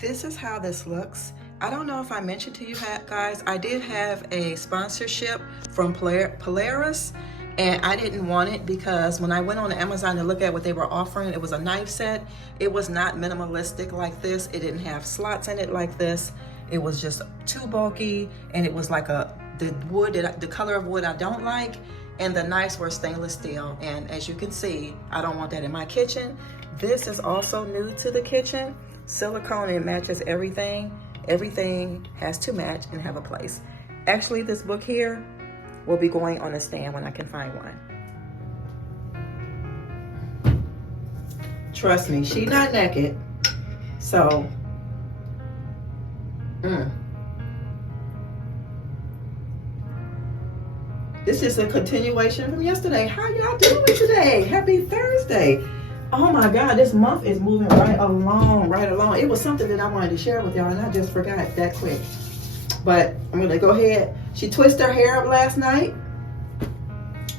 This is how this looks. I don't know if I mentioned to you guys, I did have a sponsorship from Polaris, and I didn't want it because when I went on Amazon to look at what they were offering, it was a knife set. It was not minimalistic like this. It didn't have slots in it like this. It was just too bulky, and it was like the color of wood I don't like, and the knives were stainless steel. And as you can see, I don't want that in my kitchen. This is also new to the kitchen. Silicone, it matches everything. Everything has to match and have a place. Actually, this book here will be going on a stand when I can find one. Trust me, she's not naked. So, This is a continuation from yesterday. How y'all doing today? Happy Thursday. Oh my God, this month is moving right along. It was something that I wanted to share with y'all and I just forgot that quick. But I'm gonna go ahead. She twisted her hair up last night.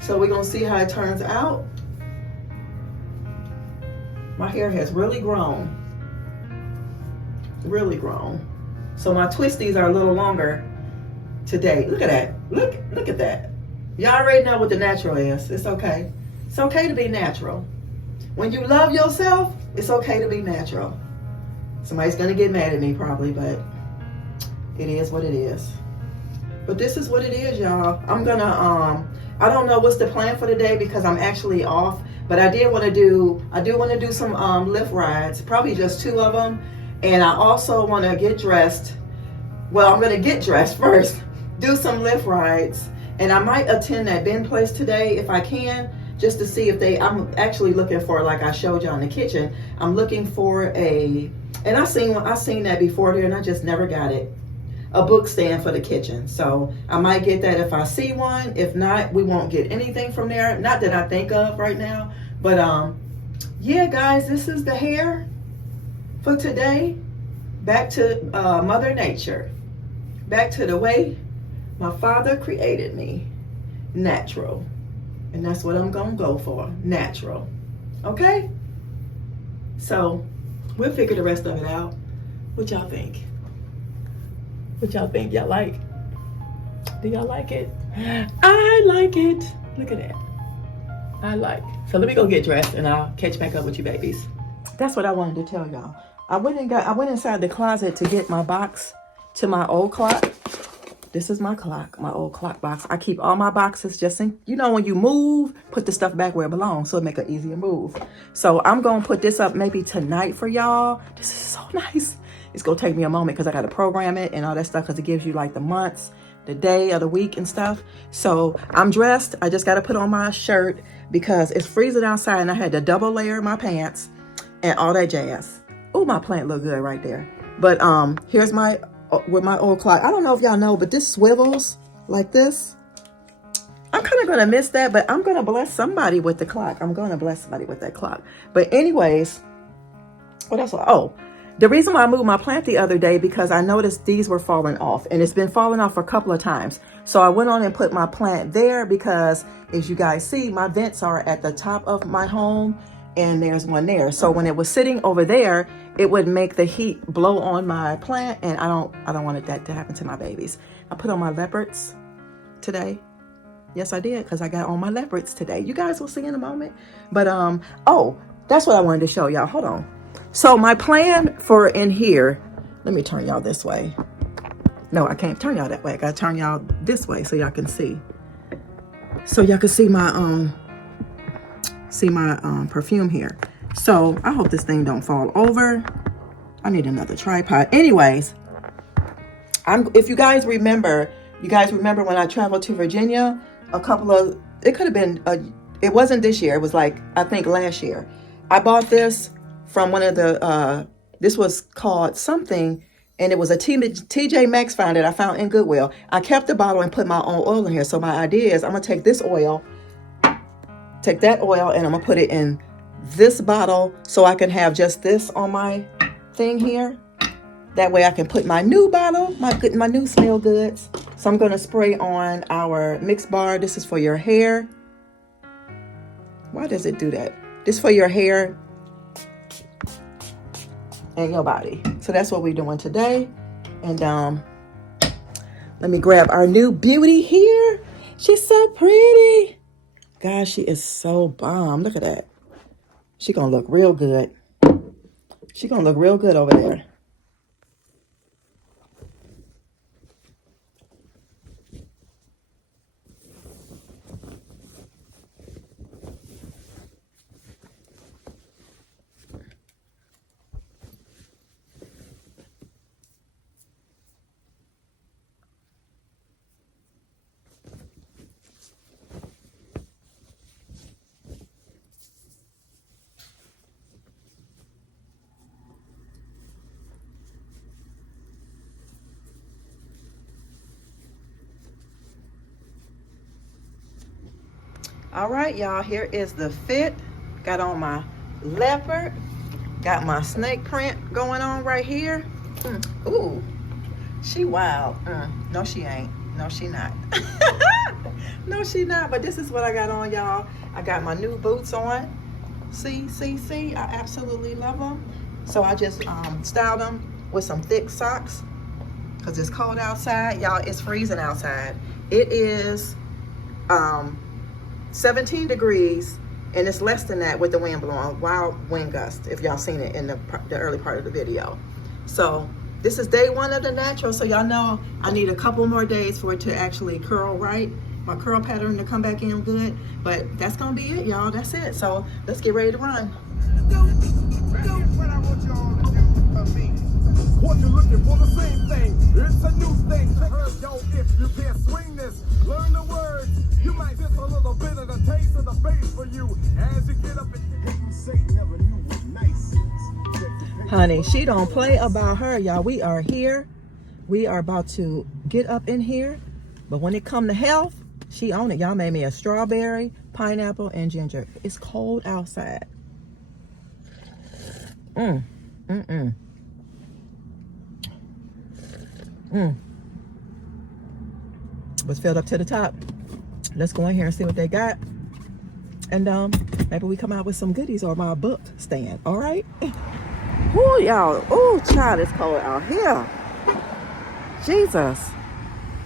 So we're gonna see how it turns out. My hair has really grown. Really grown. So my twisties are a little longer today. Look at that. Look at that. Y'all already know what the natural is. It's okay. It's okay to be natural. When you love yourself, it's okay to be natural. Somebody's gonna get mad at me probably, but it is what it is. But this is what it is, y'all. I'm gonna, I don't know what's the plan for today because I'm actually off, but I do want to do some lift rides, probably just 2 of them. And I also want to get dressed. Well, I'm gonna get dressed first, do some lift rides, and I might attend that bin place today if I can, just to see if I'm actually looking for, like I showed y'all in the kitchen, I'm looking for and I seen that before there and I just never got it, a book stand for the kitchen. So I might get that if I see one. If not, we won't get anything from there, not that I think of right now. But yeah guys, this is the hair for today. Back to Mother Nature, back to the way my Father created me, natural. And that's what I'm gonna go for, natural. Okay? So we'll figure the rest of it out. What y'all think? What y'all think? Y'all like? Do y'all like it? I like it. Look at that. I like. So let me go get dressed and I'll catch back up with you babies. That's what I wanted to tell y'all. I went inside the closet to get my box to my old clock. This is my clock, my old clock box. I keep all my boxes just in, you know, when you move, put the stuff back where it belongs so it make an easier move. So I'm going to put this up maybe tonight for y'all. This is so nice. It's going to take me a moment because I got to program it and all that stuff because it gives you like the months, the day of the week and stuff. So I'm dressed. I just got to put on my shirt because it's freezing outside and I had to double layer my pants and all that jazz. Oh, my plant look good right there. But here's my old clock. I don't know if y'all know, but this swivels like this. I'm kind of going to miss that, but I'm going to bless somebody with the clock. I'm going to bless somebody with that clock. But anyways, what else? Oh, the reason why I moved my plant the other day, because I noticed these were falling off and it's been falling off a couple of times. So I went on and put my plant there because as you guys see, my vents are at the top of my home and there's one there. So when it was sitting over there, it would make the heat blow on my plant, and I don't want that to happen to my babies. I put on my leopards today. Yes, I did, because I got on my leopards today. You guys will see in a moment. But oh, that's what I wanted to show y'all. Hold on. So my plan for in here, let me turn y'all this way. No, I can't turn y'all that way. I gotta turn y'all this way so y'all can see. So y'all can see my perfume here. So I hope this thing don't fall over. I need another tripod. Anyways, if you guys remember when I traveled to Virginia, it could have been, it wasn't this year. It was like, I think last year. I bought this from one of the, this was called something, and it was a TJ Maxx find that I found in Goodwill. I kept the bottle and put my own oil in here. So my idea is I'm gonna take this oil, take that oil, and I'm gonna put it in this bottle so I can have just this on my thing here. That way I can put my new bottle, my new smell goods. So I'm gonna spray on our mix bar. This is for your hair. Why does it do that? This is for your hair. and your body. So that's what we're doing today. And let me grab our new beauty here. She's so pretty. Gosh, she is so bomb. Look at that. She gonna look real good. She gonna look real good over there. All right, y'all, here is the fit. Got on my leopard. Got my snake print going on right here. Ooh, she wild. No, she ain't. No, she not. No, she not. But this is what I got on, y'all. I got my new boots on. See. I absolutely love them. So I just styled them with some thick socks because it's cold outside. Y'all, it's freezing outside. It is 17 degrees, and it's less than that with the wind blowing, wild wind gust, if y'all seen it in the early part of the video. So this is day 1 of the natural, so y'all know I need a couple more days for it to actually curl right, my curl pattern to come back in good, but that's gonna be it, y'all. That's it. So let's get ready to run. What I want y'all to do for me. What you're looking for, the same thing. It's a new thing. Yo, if you can't swing this, learn the words. You might miss a little bit of the taste of the bass for you as you get up and say never knew what nice is. Honey, she don't play about her, y'all. We are here. We are about to get up in here. But when it come to health, she own it. Y'all made me a strawberry, pineapple, and ginger. It's cold outside. Was filled up to the top. Let's go in here and see what they got. And maybe we come out with some goodies or my book stand. All right. Ooh, y'all. Ooh, child, it's cold out here. Jesus.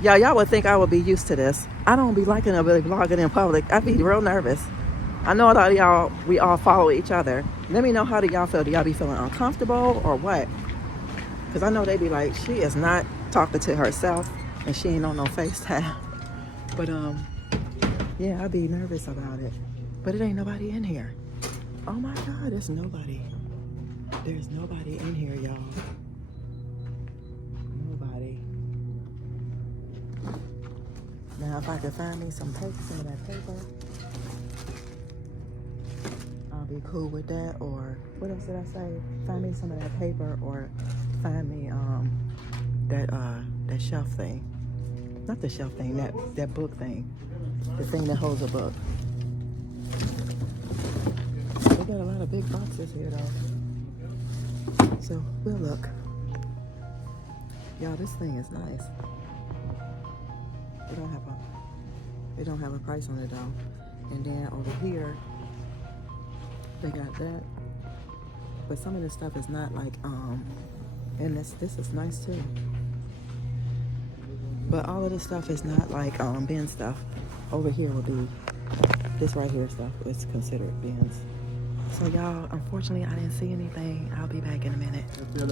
Y'all would think I would be used to this. I don't be liking to really vlogging in public. I'd be real nervous. I know a lot of y'all, we all follow each other. Let me know, how do y'all feel? Do y'all be feeling uncomfortable or what? Because I know they be like, she is not talking to herself and she ain't on no FaceTime. But yeah, I be nervous about it. But it ain't nobody in here. Oh my God, there's nobody. There's nobody in here, y'all. Nobody. Now, if I could find me some paper, some of that paper, I'll be cool with that. Or what else did I say? Find me some of that paper, or find me that shelf thing. Not the shelf thing, that book thing. The thing that holds a book. They got a lot of big boxes here though. So we'll look. Y'all, this thing is nice. They don't have a price on it though. And then over here, they got that. But some of this stuff is not like, and this is nice too. But all of this stuff is not like bin stuff. Over here will be, this right here stuff is considered bins. So y'all, unfortunately, I didn't see anything. I'll be back in a minute. Y'all,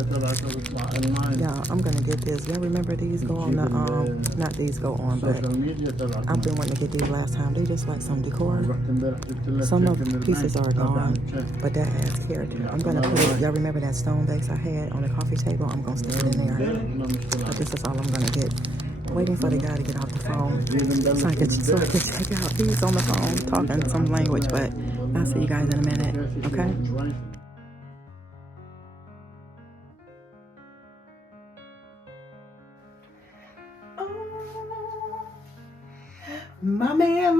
I'm gonna get this. Y'all remember these go on the, not these go on, but I've been wanting to get these last time. They just like some decor. Some of the pieces are gone, but that adds character. I'm gonna put it, y'all remember that stone vase I had on the coffee table? I'm gonna stick it in there. But this is all I'm gonna get. Waiting for the guy to get off the phone so I can check out. He's on the phone talking some language, but I'll see you guys in a minute, okay? Oh, my man.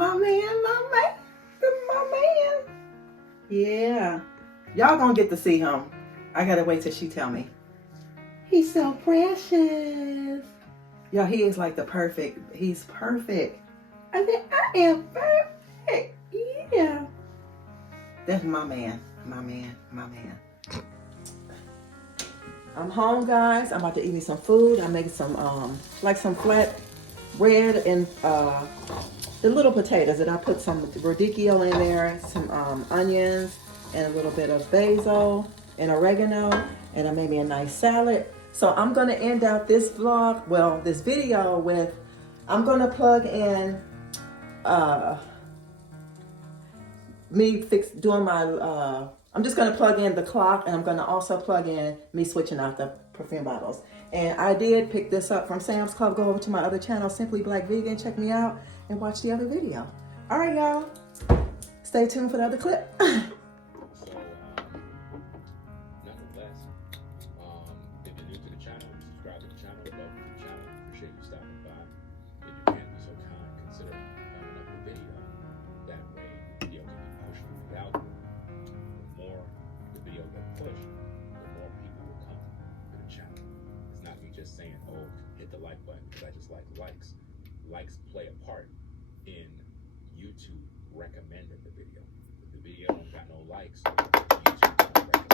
Yeah. Y'all gonna get to see him. I gotta wait till she tell me. He's so precious. Y'all, he is like he's perfect. I said, I am perfect. Yeah. That's my man. I'm home, guys. I'm about to eat me some food. I'm making some like some flat bread and the little potatoes, and I put some radicchio in there, some onions, and a little bit of basil and oregano, and I made me a nice salad. So I'm gonna end out this vlog, well, this video with, I'm gonna plug in doing my, I'm just gonna plug in the clock, and I'm gonna also plug in me switching out the perfume bottles. And I did pick this up from Sam's Club. Go over to my other channel, Simply Black Vegan, check me out and watch the other video. All right, y'all, stay tuned for the other clip. So, nonetheless, if you're new to the channel, subscribe to the channel, welcome to the channel, appreciate you stopping by. If you can be so kind, consider thumbing up the video. That way, the video can be pushed through the algorithm. The more the video gets pushed, the more people will come to the channel. It's not me just saying, oh, hit the like button because I just like likes. Likes play a part in YouTube recommending the video. If the video don't got no likes, YouTube don't recommend